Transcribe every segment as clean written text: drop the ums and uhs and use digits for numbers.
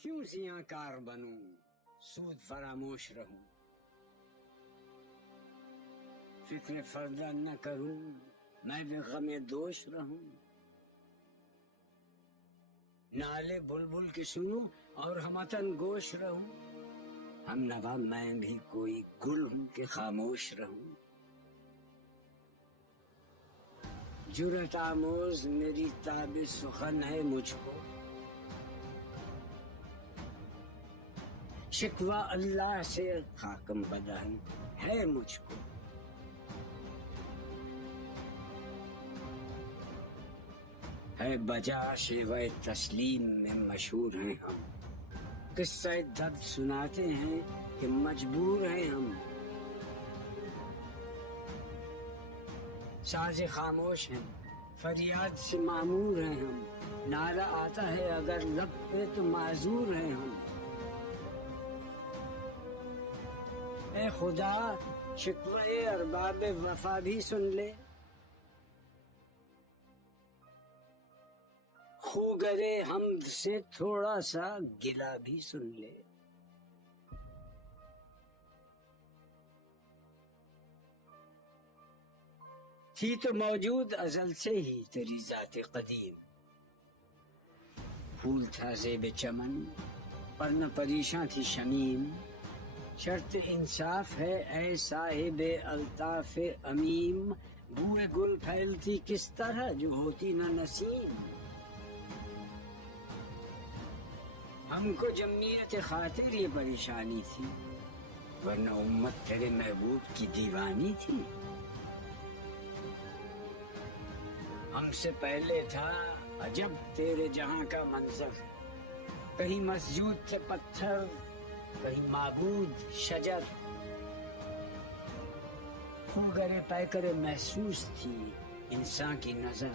کیوں زیاں کار بنوں، سود فراموش رہوں، فکر فردہ نہ کروں، میں بے غم دوش رہوں، نالے بلبل کی سنوں اور ہمتن گوش رہوں، ہم نوا میں بھی کوئی گل ہوں کہ خاموش رہوں، جرأت آموز میری تاب سخن ہے مجھ کو، شکوہ اللہ سے خاکم بدہن ہے مجھ کو، ہے بجا شیوہ تسلیم میں مشہور ہیں ہم، قصہ درد سناتے ہیں کہ مجبور ہیں ہم، ساز خاموش ہیں فریاد سے معمور ہیں ہم، نعرہ آتا ہے اگر لب پہ تو معذور ہیں ہم، اے خدا شکوہ ارباب وفا بھی سن لے، خوگرے حمد سے تھوڑا سا گلہ بھی سن لے، تھی تو موجود ازل سے ہی تیری ذات قدیم، پھول تھا زیب چمن پر نہ پریشاں تھی شمیم، شرط انصاف ہے اے صاحب الطاف امیم، بوئے گل پھیلتی کس طرح جو ہوتی نہ نسیم، ہم کو جمعیت خاطر یہ پریشانی تھی ورنہ امت تیرے محبوب کی دیوانی تھی، ہم سے پہلے تھا عجب تیرے جہاں کا منظر، کہیں مسجود تھے پتھر کہیں معبود شجر، خوگرے پیکرے محسوس تھی انسان کی نظر،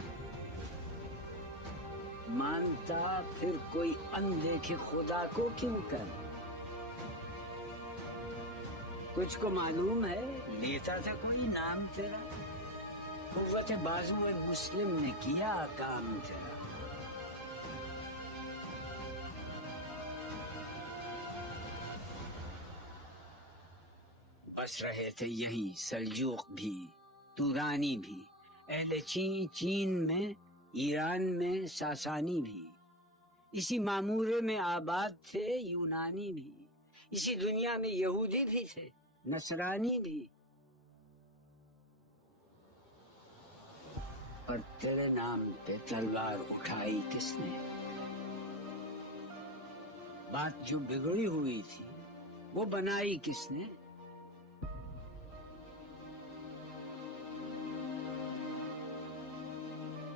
مانتا پھر کوئی اندیکھے خدا کو کیوں کر، کچھ کو معلوم ہے لیتا تھا کوئی نام تیرا، قوت بازو مسلم نے کیا کام تیرا، بس رہے تھے یہیں سلجوق بھی تورانی بھی، اہل چین میں ایران میں ساسانی بھی، اسی معمورے میں آباد تھے یونانی بھی، اسی دنیا میں یہودی بھی تھے نصرانی بھی، پر تیرے نام پہ تلوار اٹھائی کس نے، بات جو بگڑی ہوئی تھی وہ بنائی کس نے،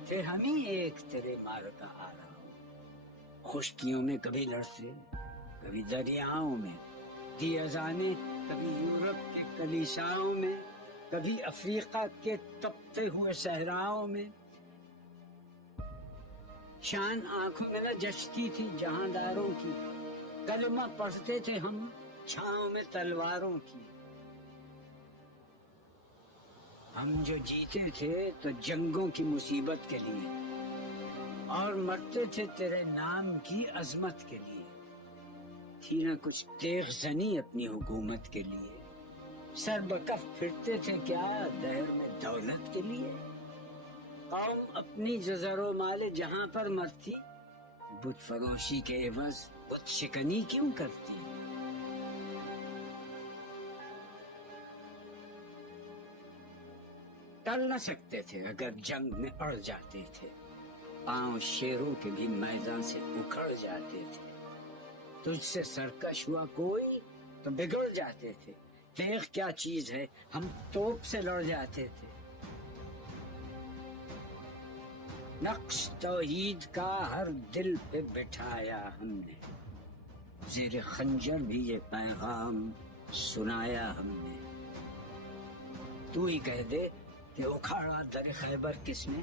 تھے ہم ہی ایک تیرے مارکا آ رہا ہوں، خشکیوں میں کبھی لڑتے کبھی دریاؤں میں، دی اذانیں کبھی یورپ کے کلیساؤں میں، کبھی افریقہ کے تپتے ہوئے صحراؤں میں، شان آنکھوں میں نہ جچتی تھی جہانداروں کی، کلمہ پڑھتے تھے ہم چھاؤں میں تلواروں کی، ہم جو جیتے تھے تو جنگوں کی مصیبت کے لیے اور مرتے تھے تیرے نام کی عظمت کے لیے، تھی نہ کچھ تیغ زنی اپنی حکومت کے لیے، سر بکف پھرتے تھے کیا دہر میں دولت کے لیے، قوم اپنی جزر و مال جہاں پر مرتی، بت فروشی کے عوض بت شکنی کیوں کرتی، ٹل نہ سکتے تھے اگر جنگ میں اڑ جاتے تھے، پاؤں شیروں کے بھی میدان سے اکھڑ جاتے تھے، تجھ سے سرکش ہوا کوئی تو بگڑ جاتے تھے، تیغ کیا چیز ہے ہم توپ سے لڑ جاتے تھے، نقش توحید کا ہر دل پہ بٹھایا ہم نے، زیر خنجر بھی یہ پیغام سنایا ہم نے، تو ہی کہہ دے کہ اکھاڑا در خیبر کس نے،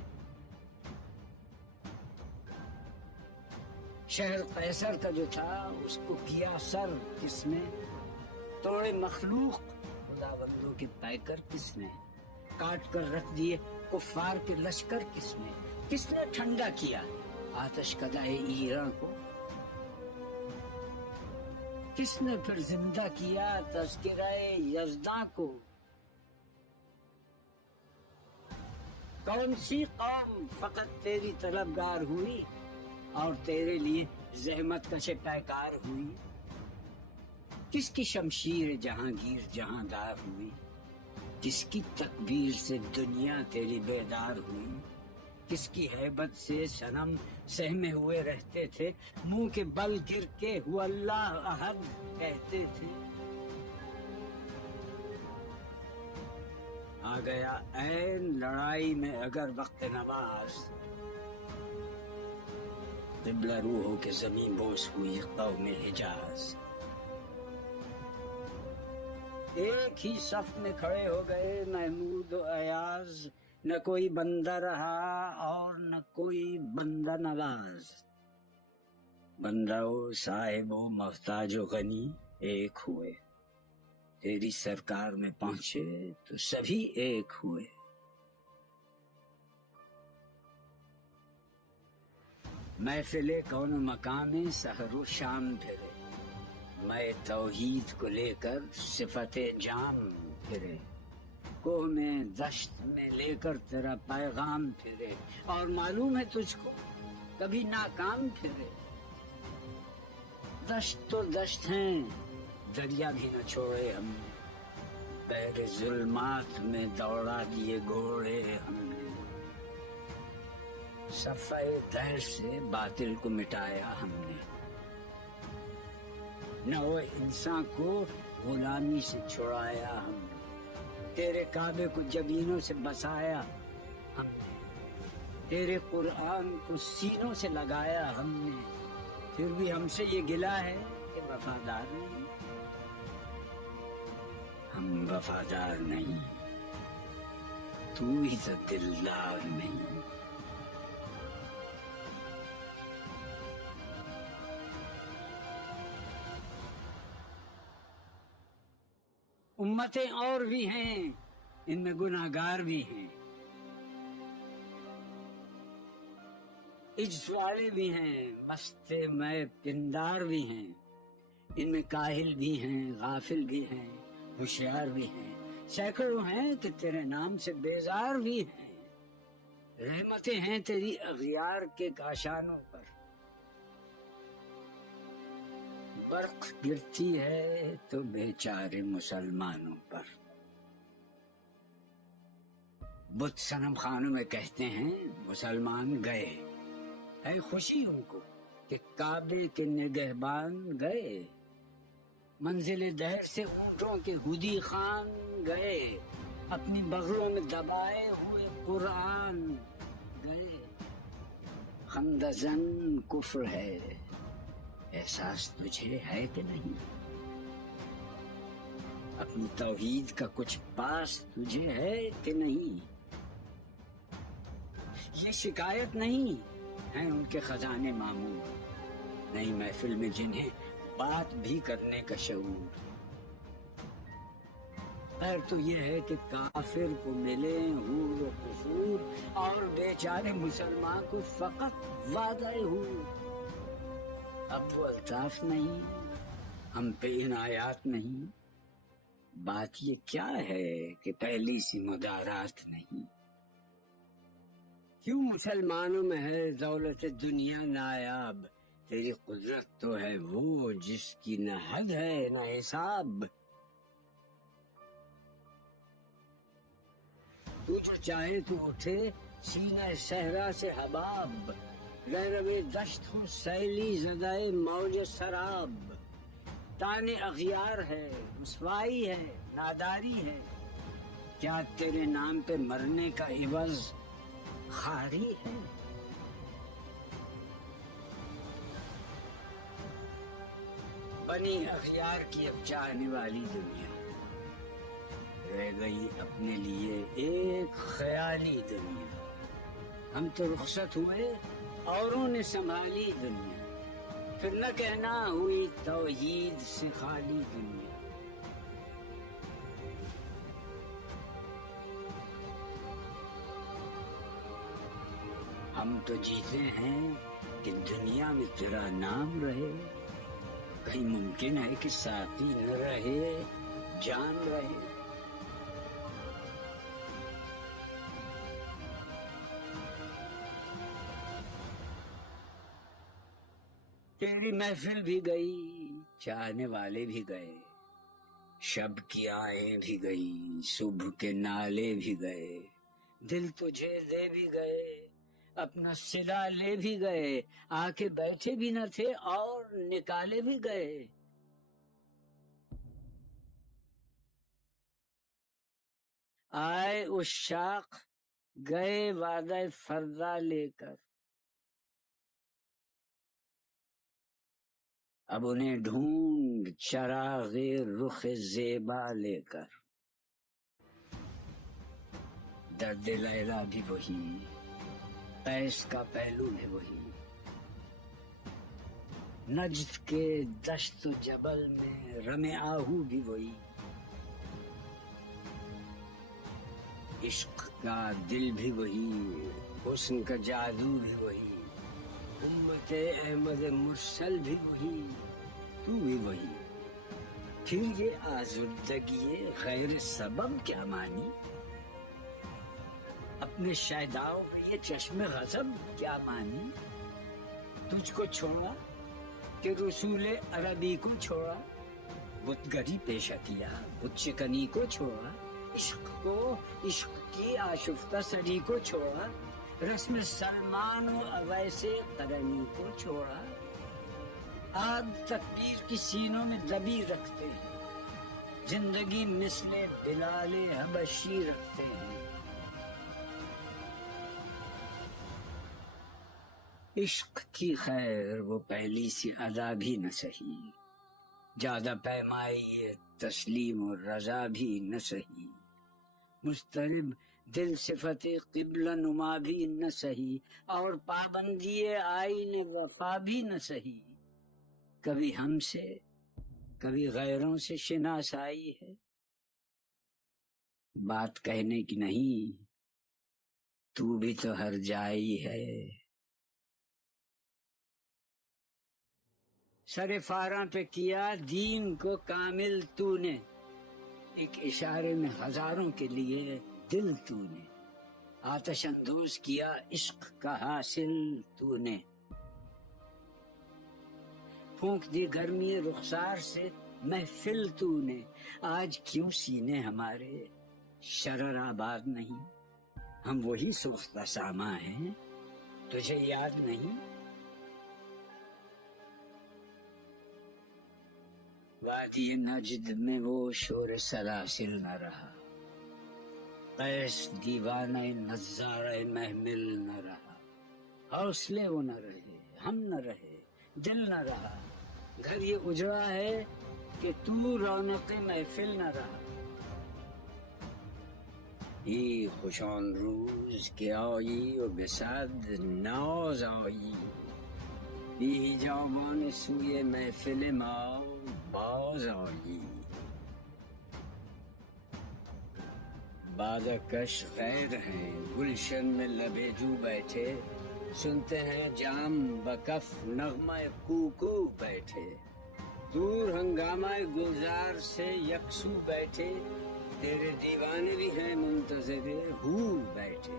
شہر قیصر کا جو تھا اس کو کیا سر کس نے، توڑے مخلوق خداوندوں کے پیکر کس نے، کاٹ کر رکھ دیے کفار کے لشکر کس نے ٹھنڈا کیا آتش کدہ ایران کو، کس نے پھر زندہ کیا تذکرہ یزداں کو؟ کون سی قوم فقط تیری طلبگار ہوئی اور تیرے لیے زحمت کش پیکار ہوئی؟ کس کی شمشیر جہانگیر جہاں دار ہوئی؟ کس کی تکبیر سے دنیا تیری بیدار ہوئی؟ کس کی ہیبت سے صنم سہمے ہوئے رہتے تھے، منہ کے بل گر کے ہو اللہ احد کہتے تھے؟ آ گیا عین لڑائی میں اگر وقت نماز، قبلہ روح ہو کے زمین بوس ہوئی قوم حجاز۔ ایک ہی صف میں کھڑے ہو گئے محمود و ایاز، نہ کوئی بندہ رہا اور نہ کوئی بندہ نواز۔ بندہ و صاحب و محتاج و غنی ایک ہوئے، تیری سرکار میں پہنچے تو سبھی ایک ہوئے۔ محفل کون و مقام سحر و شام پھرے، میں توحید کو لے کر صفت جام پھرے، کوہ میں دشت میں لے کر تیرا پیغام پھرے، اور معلوم ہے تجھ کو کبھی ناکام پھرے۔ دشت تو دشت ہیں، دریا بھی نہ چھوڑے ہم نے، بحر ظلمات میں دوڑا دیے گھوڑے ہم نے۔ صفحہ دہر سے باطل کو مٹایا ہم نے، نہ وہ انسان کو غلامی سے چھڑایا ہم نے۔ تیرے کعبے کو جبینوں سے بسایا ہم نے، تیرے قرآن کو سینوں سے لگایا ہم نے، پھر بھی ہم سے یہ گلہ ہے کہ وفادار نہیں۔ ہم وفادار نہیں، تو ہی تو دلدار نہیں۔ امتیں اور بھی ہیں، ان میں گناہگار بھی ہیں، عجز والے بھی ہیں، مست میں پندار بھی ہیں، ان میں کاہل بھی ہیں، غافل بھی ہیں، ہوشیار بھی ہیں، سینکڑوں ہیں کہ تیرے نام سے بیزار بھی ہیں۔ رحمتیں ہیں تیری اغیار کے کاشانوں پر، برق گرتی ہے تو بیچارے مسلمانوں پر۔ بت صنم خانوں میں کہتے ہیں مسلمان گئے، ہے خوشی ان کو کہ کعبے کے نگہبان گئے، منزل دہر سے اونٹوں کے ہدی خان گئے، اپنی بغلوں میں دبائے ہوئے قرآن گئے۔ خندزن کفر ہے، احساس تجھے ہے کہ نہیں؟ اپنی توحید کا کچھ پاس تجھے ہے کہ نہیں؟ یہ شکایت نہیں ہیں ان کے خزانے معمور، نئی محفل میں جنہیں بات بھی کرنے کا شعور۔ خیر تو یہ ہے کہ کافر کو ملے حور و قصور، اور بیچارے مسلمان کو فقط وعدہ حور۔ اب وہ الطاف نہیں، ہم پہ عنایات نہیں، بات یہ کیا ہے کہ پہلی سی مدارات نہیں۔ کیوں مسلمانوں میں ہے دولت دنیا نایاب، تیری قدرت تو ہے وہ جس کی نہ حد ہے نہ حساب۔ تو جو چاہے تو اٹھے سینہ صحرا سے حباب، رہروے دشت ہو سیلی زدائے موج سراب۔ تانے اغیار ہے، رسوائی ہے، ناداری ہے، کیا تیرے نام پہ مرنے کا عوض خاری ہے؟ بنی اغیار کی اب چاہنے والی دنیا، رہ گئی اپنے لیے ایک خیالی دنیا۔ ہم تو رخصت ہوئے، اوروں نے سنبھالی دنیا، پھر نہ کہنا ہوئی توحید سے خالی دنیا۔ ہم تو جیتے ہیں کہ دنیا میں تیرا نام رہے، کہیں ممکن ہے کہ ساقی نہ رہے جان رہے؟ تیری محفل بھی گئی، چاہنے والے بھی گئے، شب کی آہیں بھی گئی، صبح کے نالے بھی گئے، دل تجھے دے بھی گئے، اپنا صلا لے بھی گئے، آ کے بیٹھے بھی نہ تھے اور نکالے بھی گئے۔ آئے عشاق گئے وعدہ فردا لے کر، اب انہیں ڈھونڈ چراغ رخ زیبا لے کر۔ درد لیلا بھی وہی، قیس کا پہلو بھی وہی، نجد کے دشت و جبل میں رم آہو بھی وہی، عشق کا دل بھی وہی، حسن کا جادو بھی وہی، امت احمد مرسل بھی وہی، تو بھی وہی۔ پھر یہ آزردگی غیر سبب کیا مانی؟ اپنے شہداؤں پہ یہ چشم غضب کیا مانی؟ تجھ کو چھوڑا کہ رسول عربی کو چھوڑا، بت گری پیشہ کیا، بت شکنی کو چھوڑا، عشق کو، عشق کی آشفتہ سری کو چھوڑا، رسم سلمان و اویس قرنی کو چھوڑا۔ آگ تکبیر کی سینوں میں دبی رکھتے ہیں، زندگی مثل بلال حبشی رکھتے ہیں۔ عشق کی خیر وہ پہلی سی ادا بھی نہ سہی، زیادہ پیمائی تسلیم و رضا بھی نہ سہی، مضطرب دل صفت قبلہ نما بھی نہ سہی، اور پابندی آئین وفا بھی نہ سہی۔ کبھی ہم سے کبھی غیروں سے شناسائی ہے، بات کہنے کی نہیں، تو بھی تو ہر جائی ہے۔ سر فاراں پہ کیا دین کو کامل تو نے، ایک اشارے میں ہزاروں کے لیے دل تو نے، آتش اندوز کیا عشق کا حاصل تو نے، پھونک دی گرمی رخسار سے محفل تو نے، آج کیوں سینے ہمارے شرر آباد نہیں؟ ہم وہی سوختہ ساماں ہیں، تجھے یاد نہیں؟ وادی نجد میں وہ شور سلاسل نہ رہا، قیس دیوانہ نظارہ محمل نہ رہا، حوصلے وہ نہ رہے، ہم نہ رہے، دل نہ رہا، گھر یہ اجڑا ہے کہ تو رونق محفل نہ رہا۔ یہ خوشان روز کے آئی و بصد ناز آئی، بی جامان سوی محفل ما باز آئی، بادہ کش غیر ہیں گلشن میں لبے جو بیٹھے، سنتے ہیں جام بکف نغمہ کوکو بیٹھے، دور ہنگامہ گلزار سے یکسو بیٹھے، تیرے دیوانے بھی ہیں منتظر ہو بیٹھے،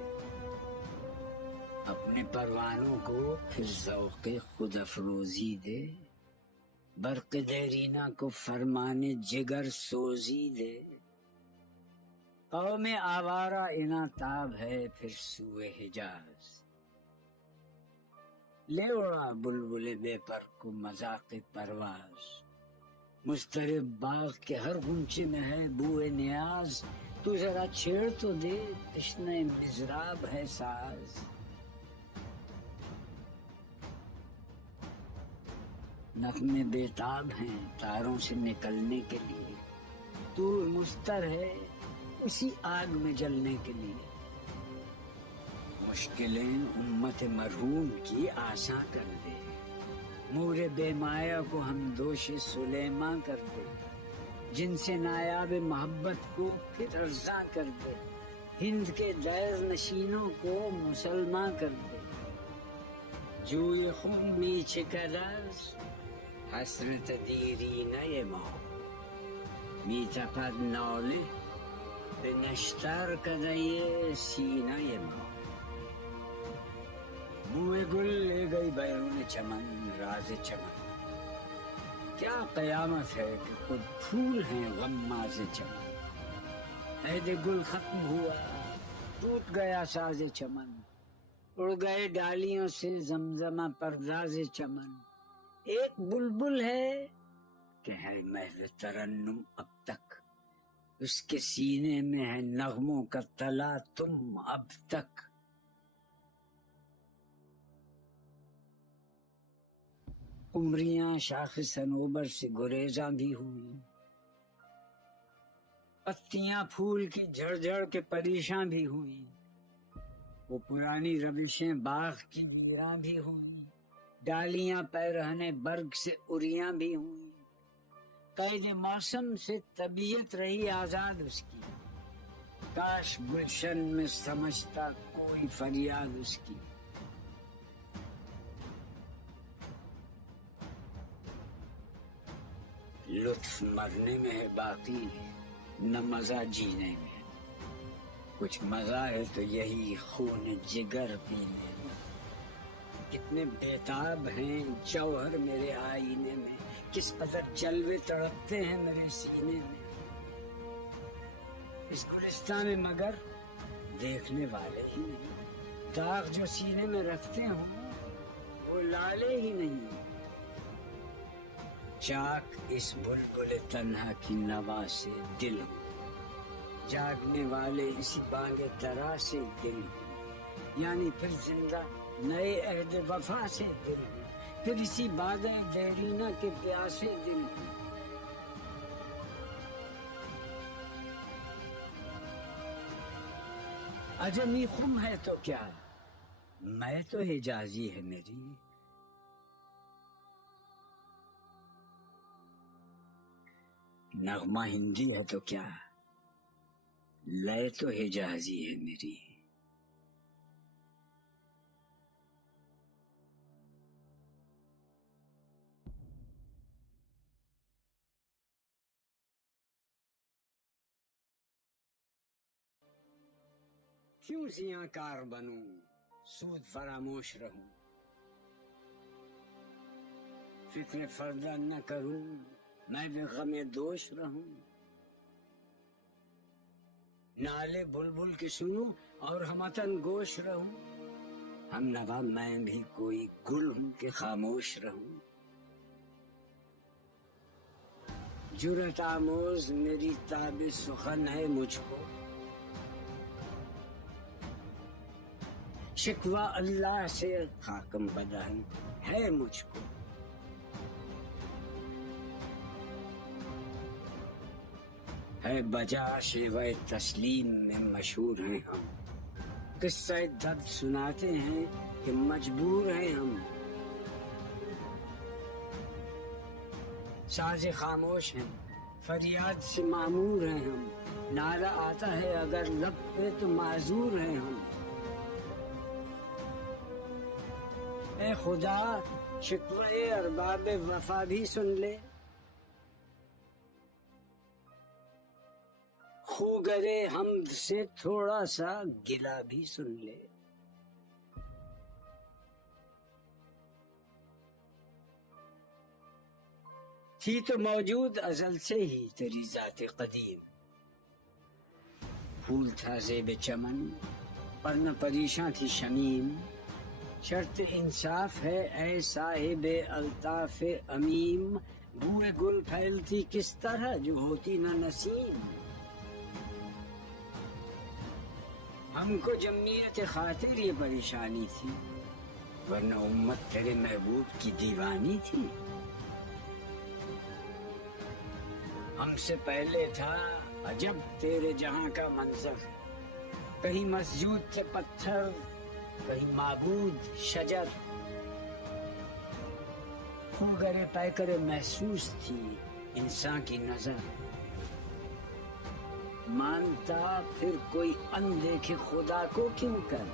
اپنے پروانوں کو پھر ذوق خود افروزی دے، برق دیرینہ کو فرمان جگر سوزی دے، قوم آوارہ انعطاب ہے پھر سوئے حجاز، لے اڑا بلبل بے پر کو مذاق پرواز، مضطرب باغ کے ہر غنچے میں ہے بوئے نیاز، تو ذرا چھیڑ تو دے تشنہ مضراب ہے ساز، نغمے بےتاب ہیں تاروں سے نکلنے کے لیے، طور مستر ہے اسی آگ میں جلنے کے لیے، مشکلیں امت مرحوم کی آساں کر دے، مور بے مایا کو ہم دوش سلیماں کر دے، جن سے نایاب محبت کو پھر ارزاں کر دے، ہند کے دیر نشینوں کو مسلمان کر دے، جو یہ خون نیچے کا راز حسرت دیرینه ما می تپد ناله به نشتر کده سینه ما. بوئے گل لے گئی بیرون چمن راز چمن. کیا قیامت ہے کہ خود پھول ہیں غماز چمن. عید گل ختم ہوا ٹوٹ گیا ساز چمن. اڑ گئے ڈالیوں سے زمزمہ پرداز چمن. ایک بلبل ہے کہ ہے محو ترنم اب تک. اس کے سینے میں ہے نغموں کا تلا تم اب تک. عمریاں شاخ صنوبر سے گریزاں بھی ہوئی. پتیاں پھول کی جھڑ جھڑ کے پریشاں بھی ہوئی. وہ پرانی روشیں باغ کی ویراں بھی ہوئی. ڈالیاں پیرہنے برگ سے اریاں بھی ہوئی. قید موسم سے طبیعت رہی آزاد اس کی. کاش گلشن میں سمجھتا کوئی فریاد اس کی. لطف مرنے میں ہے باقی نہ مزہ جینے میں. کچھ مزہ ہے تو یہی خون جگر پینے میں. کتنے بیتاب ہیں جوہر میرے آئینے میں. کس قدر جلوے تڑپتے ہیں میرے سینے میں. اس گلستان میں مگر دیکھنے والے ہی نہیں. داغ جو سینے میں رکھتے ہوں وہ لالے ہی نہیں. چاک اس بلبل تنہا کی نوا سے دل ہوں. جاگنے والے اسی بانگ درا سے دل ہوں. یعنی پھر زندہ نئے عہد وفا سے دل ہوں. پھر اسی بادیں دیرینہ کے پیاسے دل ہوں. عجمی خم ہے تو کیا میں تو حجازی ہے میری. نغمہ ہندی ہے تو کیا لے تو حجازی ہے میری. کیوں زیاں کار بنوں سود فراموش رہوں. فکر فردہ نہ کروں میں بھی غم دوش رہوں. نالے بلبل کے سنوں اور ہمتن گوش رہوں. ہم نوا میں بھی کوئی گل ہوں کہ خاموش رہوں. جرأت آموز میری تاب سخن ہے مجھ کو. شکوہ اللہ سے خاکم بدہن ہے مجھ کو. ہے بجا شیوہ تسلیم میں مشہور ہیں ہم. قصہ درد سناتے ہیں کہ مجبور ہیں ہم. ساز خاموش ہیں فریاد سے معمور ہیں ہم. نعرہ آتا ہے اگر لب پہ تو معذور ہیں ہم. اے خدا شکوہ ارباب وفا بھی سن لے. خوگرے حمد سے تھوڑا سا گلہ بھی سن لے. تھی تو موجود ازل سے ہی تیری ذات قدیم. پھول تھا زیب چمن ورنہ پریشاں تھی شمیم. شرط انصاف ہے اے صاحب الطاف امیم. بوئے گل پھیلتی کس طرح جو ہوتی نہ نسیم. ہم کو جمعیت خاطر یہ پریشانی تھی ورنہ امت تیرے محبوب کی دیوانی تھی. ہم سے پہلے تھا عجب تیرے جہاں کا منظر. کہیں مسجود تھے پتھر کہیں معبود شجر. خوگرے پیکرے محسوس تھی انسان کی نظر. مانتا پھر کوئی اندیکھے خدا کو کیوں کر.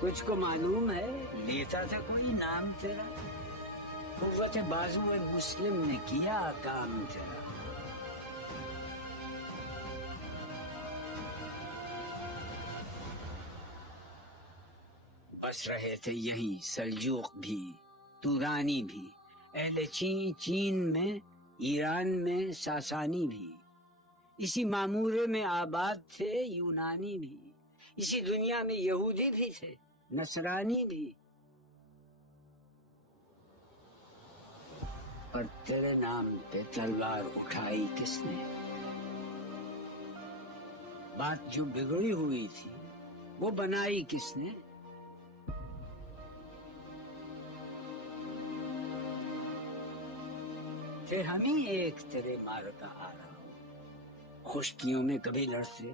کچھ کو معلوم ہے لیتا تھا کوئی نام تیرا. قوت بازو مسلم نے کیا کام تیرا. بس رہے تھے یہیں سلجوق بھی تورانی بھی، اہل چین میں، ایران میں ساسانی بھی، اسی معمورے میں آباد تھے یونانی بھی، اسی دنیا میں یہودی بھی تھے نصرانی بھی. پر تیرے نام پہ تلوار اٹھائی کس نے؟ بات جو بگڑی ہوئی تھی وہ بنائی کس نے؟ تھے ہم ہی ایک تیرے مارکا آ رہا ہو. خشکیوں میں کبھی لڑتے،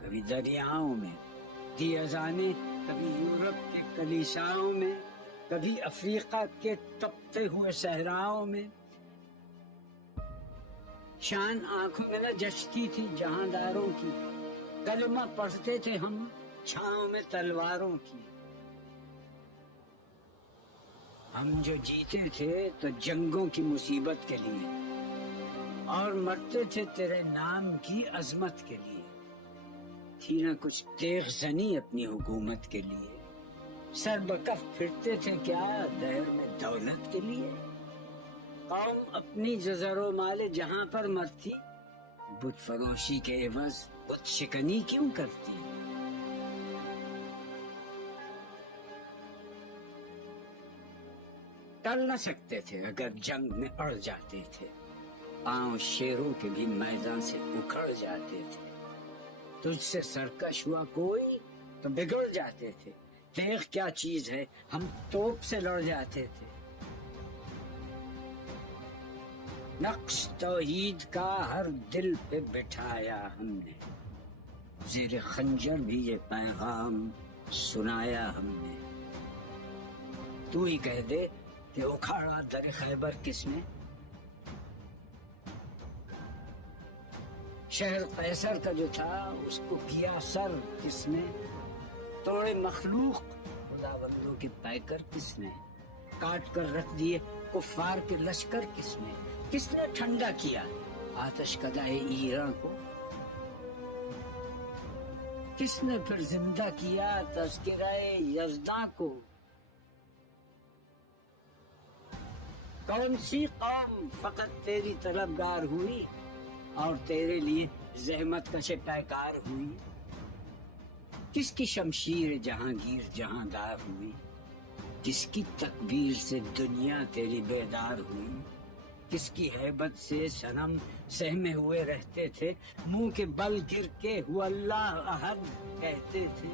کبھی دریاؤں میں دی اذانیں، کبھی یورپ کے کلیساؤں میں، کبھی افریقہ کے تپتے ہوئے صحراؤں میں. شان آنکھوں میں نہ جچتی تھی جہانداروں کی، کلمہ پڑھتے تھے ہم چھاؤں میں تلواروں کی. ہم جو جیتے تھے تو جنگوں کی مصیبت کے لیے، اور مرتے تھے تیرے نام کی عظمت کے لیے. تھی نہ کچھ تیغ زنی اپنی حکومت کے لیے، سر بکف پھرتے تھے کیا دہر میں دولت کے لیے. قوم اپنی جزر و مال جہاں پر مرتی، بت فروشی کے عوض بت شکنی کیوں کرتی. ٹل نہ سکتے تھے اگر جنگ میں اڑ جاتے تھے، پاؤں شیروں کے بھی میدان سے اکھڑ جاتے تھے. تجھ سے سرکش ہوا کوئی تو بگڑ جاتے تھے. تیغ کیا چیز ہے، ہم توپ سے لڑ جاتے تھے. نقش توحید کا ہر دل پہ بٹھایا ہم نے، زیر خنجر بھی یہ پیغام سنایا ہم نے. تو ہی کہہ دے کہ اکھاڑا در خیبر کس نے؟ شہر قیصر کا جو تھا اس کو کیا سر کس نے؟ توڑے مخلوق خداوندوں کے پیکر کس نے؟ کاٹ کر رکھ دیے کفار کے لشکر کس نے؟ کس نے ٹھنڈا کیا آتش کدائے ایراں کو؟ کس نے پھر زندہ کیا تذکرہ یزداں کو؟ کون سی قوم فقط تیری طلبگار ہوئی اور تیرے لیے زحمت کش پیکار ہوئی؟ کس کی شمشیر جہانگیر جہاندار ہوئی؟ کس کی تکبیر سے دنیا تیری بیدار ہوئی؟ کس کی ہیبت سے صنم سہمے ہوئے رہتے تھے، منہ کے بل گر کے ہو اللہ احد کہتے تھے؟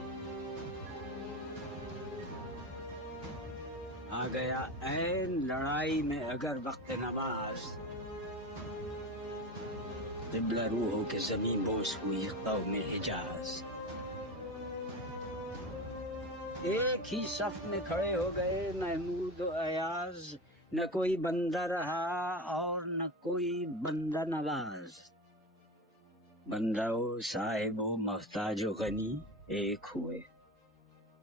آ گیا عین لڑائی میں اگر وقت نماز، قبلہ روحوں کے زمین بوس ہوئی قوم حجاز. ایک ہی صف میں کھڑے ہو گئے محمود و ایاز، نہ کوئی بندہ رہا اور نہ کوئی بندہ نواز. بندہ و صاحب و محتاج و غنی ایک ہوئے،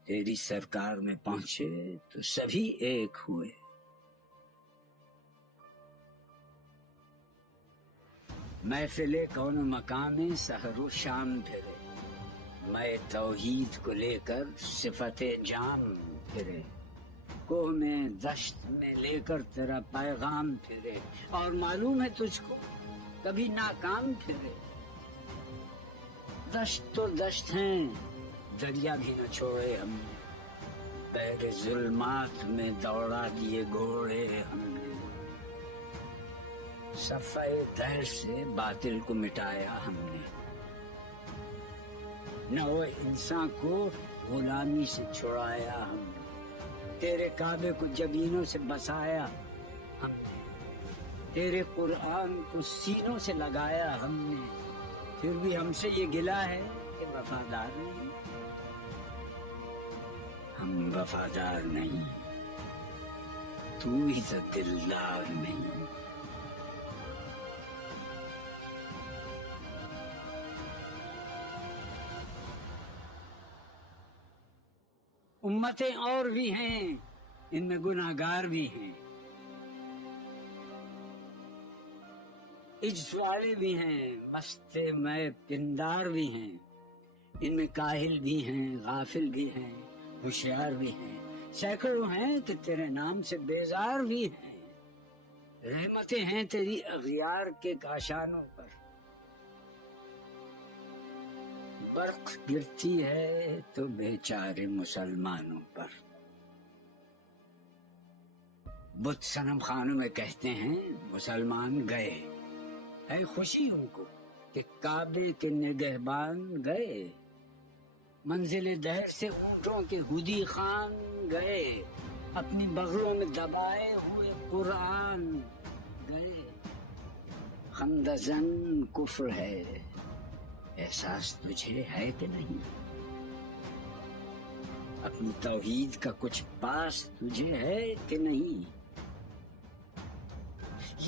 تیری سرکار میں پہنچے تو سبھی ایک ہوئے. محفل کون و مقام سحر و شام پھرے، میں توحید کو لے کر صفت جام پھرے. کوہ میں دشت میں لے کر تیرا پیغام پھرے، اور معلوم ہے تجھ کو کبھی ناکام پھرے. دشت تو دشت ہیں دریا بھی نہ چھوڑے ہم نے، بحر ظلمات میں دوڑا دیے گھوڑے ہم نے. صفحہ دہر سے باطل کو مٹایا ہم نے، نوع انسان کو غلامی سے چھڑایا ہم نے. تیرے کعبے کو جبینوں سے بسایا ہم نے، تیرے قرآن کو سینوں سے لگایا ہم نے. پھر بھی ہم سے یہ گلہ ہے کہ وفادار نہیں. ہم وفادار نہیں، تو ہی تو دلدار نہیں. امتیں اور بھی ہیں، ان میں گناہگار بھی ہیں، اجزوالے بھی ہیں، مست میں پندار بھی ہیں، ان میں کاہل بھی ہیں، غافل بھی ہیں، ہوشیار بھی ہیں، سینکڑوں ہیں کہ تیرے نام سے بیزار بھی ہیں، رحمتیں ہیں تیری اغیار کے کاشانوں پر، برق گرتی ہے تو بیچارے مسلمانوں پر۔ بت صنم خانوں میں کہتے ہیں مسلمان گئے، ہے خوشی ان کو کہ کعبے کے نگہبان گئے، منزل دہر سے اونٹوں کے ہدی خان گئے، اپنی بغلوں میں دبائے ہوئے قرآن گئے۔ خندزن کفر ہے، احساس تجھے ہے کہ نہیں؟ اپنی توحید کا کچھ پاس تجھے ہے کہ نہیں؟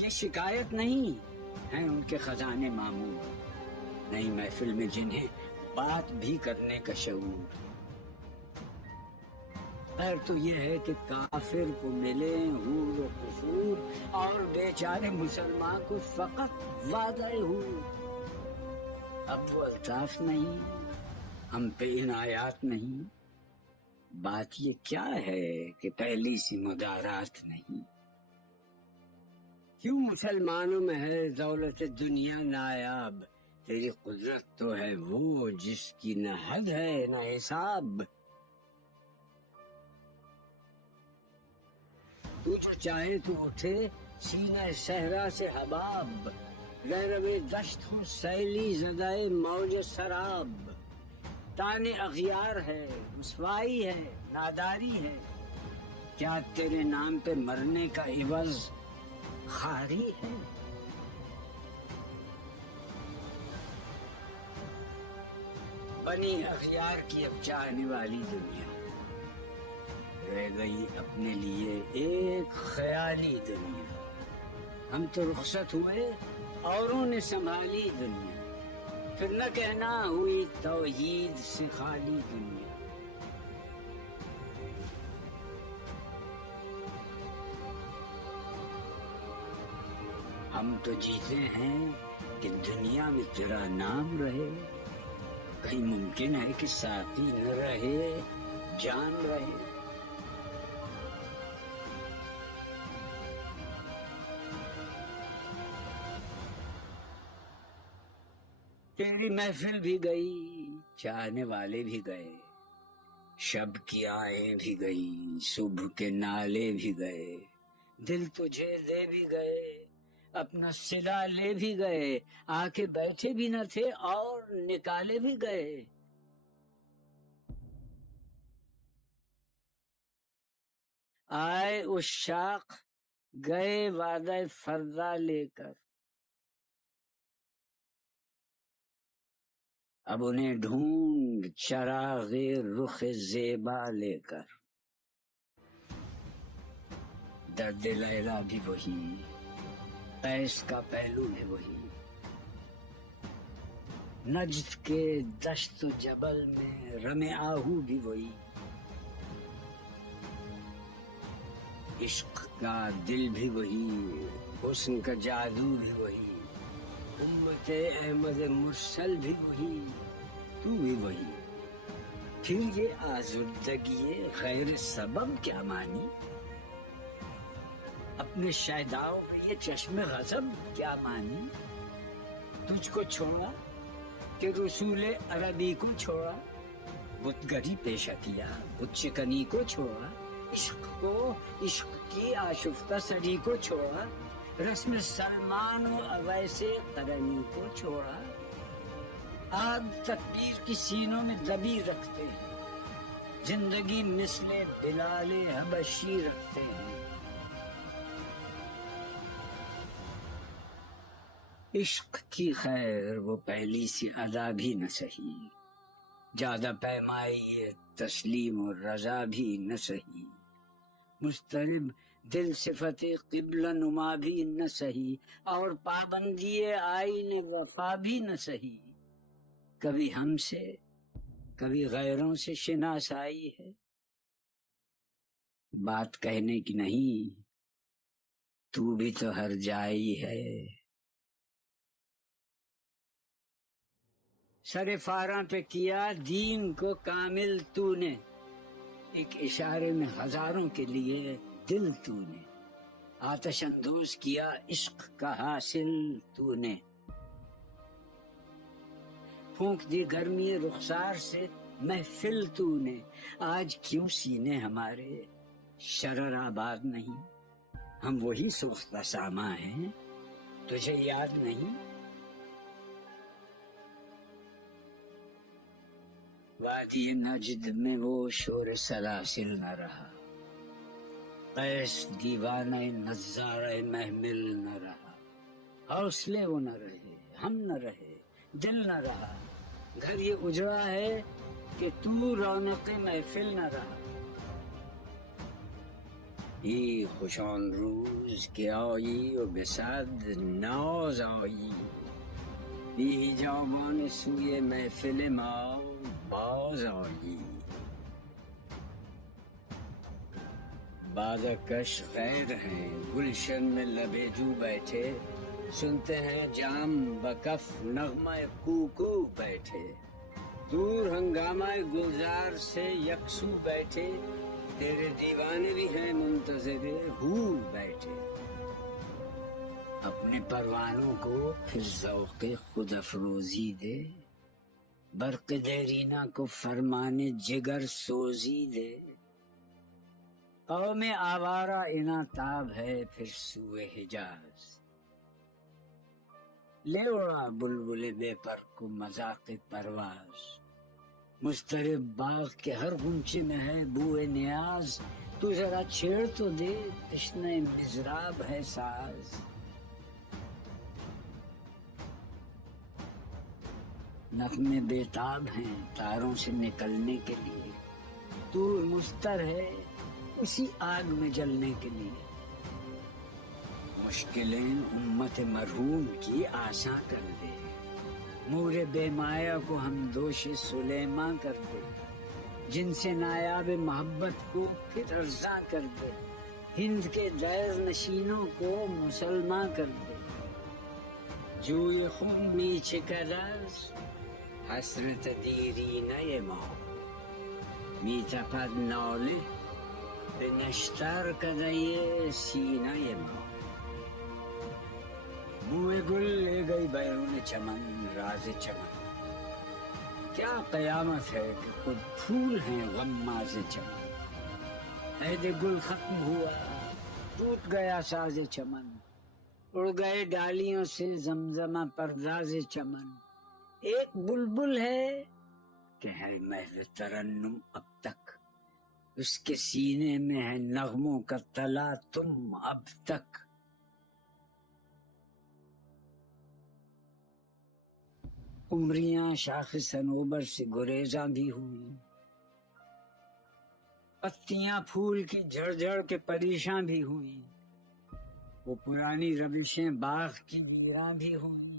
یہ شکایت نہیں ہے ان کے خزانے معمول، نئی محفل میں جنہیں بات بھی کرنے کا شعور۔ خیر تو یہ ہے کہ کافر کو ملے حور و قصور، اور بیچارے مسلمان کو فقط وعدہ حور۔ اب وہ الطاف نہیں، ہم پہ عنایات نہیں، بات یہ کیا ہے کہ پہلی سی مدارات نہیں؟ کیوں مسلمانوں میں ہے دولت دنیا نایاب؟ تیری قدرت تو ہے وہ جس کی نہ حد ہے نہ حساب۔ تو جو چاہے تو اٹھے سینہ صحرا سے حباب، رہروے دشت ہو سیلی زدائے موج سراب۔ تانے اغیار ہے، رسوائی ہے، ناداری ہے، کیا تیرے نام پہ مرنے کا عوض خاری ہے؟ بنی اغیار کی اب چاہنے والی دنیا، رہ گئی اپنے لیے ایک خیالی دنیا۔ ہم تو رخصت ہوئے، اوروں نے سنبھالی دنیا، پھر نہ کہنا ہوئی توحید سے خالی دنیا۔ ہم تو جیتے ہیں کہ دنیا میں تیرا نام رہے، کہیں ممکن ہے کہ ساقی نہ رہے جان رہے۔ تیری محفل بھی گئی، چاہنے والے بھی گئے، شب کی آہیں بھی گئی، صبح کے نالے بھی گئے، دل تجھے دے بھی گئے، اپنا صلہ لے بھی گئے، آ کے بیٹھے بھی نہ تھے اور نکالے بھی گئے۔ آئے عشاق گئے وعدہ فردا لے کر، اب انہیں ڈھونڈ چراغ رخ زیبا لے کر۔ درد لیلا بھی وہی، قیس کا پہلو بھی وہی، نجد کے دشت و جبل میں رم آہو بھی وہی، عشق کا دل بھی وہی، حسن کا جادو بھی وہی، امت احمد مرسل بھی وہی، تو بھی وہی۔ پھر یہ آزردگی غیر سبب کیا مانی؟ اپنے شہداؤں پہ یہ چشم غضب کیا مانی؟ تجھ کو چھوڑا کہ رسول عربی کو چھوڑا، بت گری پیشہ کیا، بت شکنی کو چھوڑا، عشق کو، عشق کی آشفتہ سری کو چھوڑا، رسم سلمان و اویس قرنی کو چھوڑا۔ آگ تکبیر کی سینوں میں دبی رکھتے ہیں، زندگی مثل بلال حبشی رکھتے ہیں۔ عشق کی خیر وہ پہلی سی ادا بھی نہ سہی، زیادہ پیمائی تسلیم و رضا بھی نہ سہی، مضطرب دل صفت قبلہ نما بھی نہ سہی، اور پابندی آئین وفا بھی نہ سہی۔ کبھی ہم سے کبھی غیروں سے شناسائی ہے، بات کہنے کی نہیں، تو بھی تو ہر جائی ہے۔ سر فاراں پہ کیا دین کو کامل تو نے، ایک اشارے میں ہزاروں کے لیے دل تو نے، آتش اندوز کیا عشق کا حاصل تو نے، پھونک دی گرمی رخسار سے محفل تو نے، آج کیوں سینے ہمارے شرر آباد نہیں، ہم وہی سوختہ ساما ہیں، تجھے یاد نہیں؟ وادی نجد میں وہ شور سلاسل نہ رہا، قیس دیوانہ نظارہ محمل نہ رہا، حوصلے وہ نہ رہے، ہم نہ رہے، دل نہ رہا، گھر یہ اجڑا ہے کہ تو رونق محفل نہ رہا، یہ خوشان روز کے آئی و بصد ناز آئی، یہ جامان سوئے محفل ما باز آئی، بادکش غیر ہیں گلشن میں لبے جو بیٹھے، سنتے ہیں جام بکف نغمہ کوکو بیٹھے، دور ہنگامہ گلزار سے یکسو بیٹھے، تیرے دیوانے بھی ہیں منتظر ہو بیٹھے، اپنے پروانوں کو پھر ذوق خود افروزی دے، برق دیرینہ کو فرمان جگر سوزی دے، قوم آوارہ انعتاب ہے پھر سوئے حجاز، لے اڑا بلبل بے پر کو مذاق پرواز، مضطرب باغ کے ہر غنچے میں ہے بوئے نیاز، تو ذرا چھیڑ تو دے تشنہ مضراب ہے ساز، نغمے بیتاب ہیں تاروں سے نکلنے کے لیے، طور مستر ہے اسی آگ میں جلنے کے لیے، مشکلیں امت مرحوم کی آساں کر دے، مور بے مایا کو ہم دوش سلیماں کر دے، جن سے نایاب محبت کو پھر ارزاں کر دے، ہند کے دیر نشینوں کو مسلمان کر دے، جوئے خون نیچے کا راز حسرت دیرینہ ماں، می تپد ناله به نشتر کدای سینه ما، بوئے گل لے گئی بیرون چمن راز چمن، کیا قیامت ہے کہ خود پھول ہیں غماز چمن، عید گل ختم ہوا ٹوٹ گیا ساز چمن، اڑ گئے ڈالیوں سے زمزمہ پرداز چمن، ایک بلبل ہے کہ ہے محو ترنم اب تک، اس کے سینے میں ہے نغموں کا تلا تم اب تک، عمریاں شاخ صنوبر سے گریزاں بھی ہوئی، پتیاں پھول کی جھڑ جھڑ کے پریشاں بھی ہوئی، وہ پرانی روشیں باغ کی ویراں بھی ہوئی،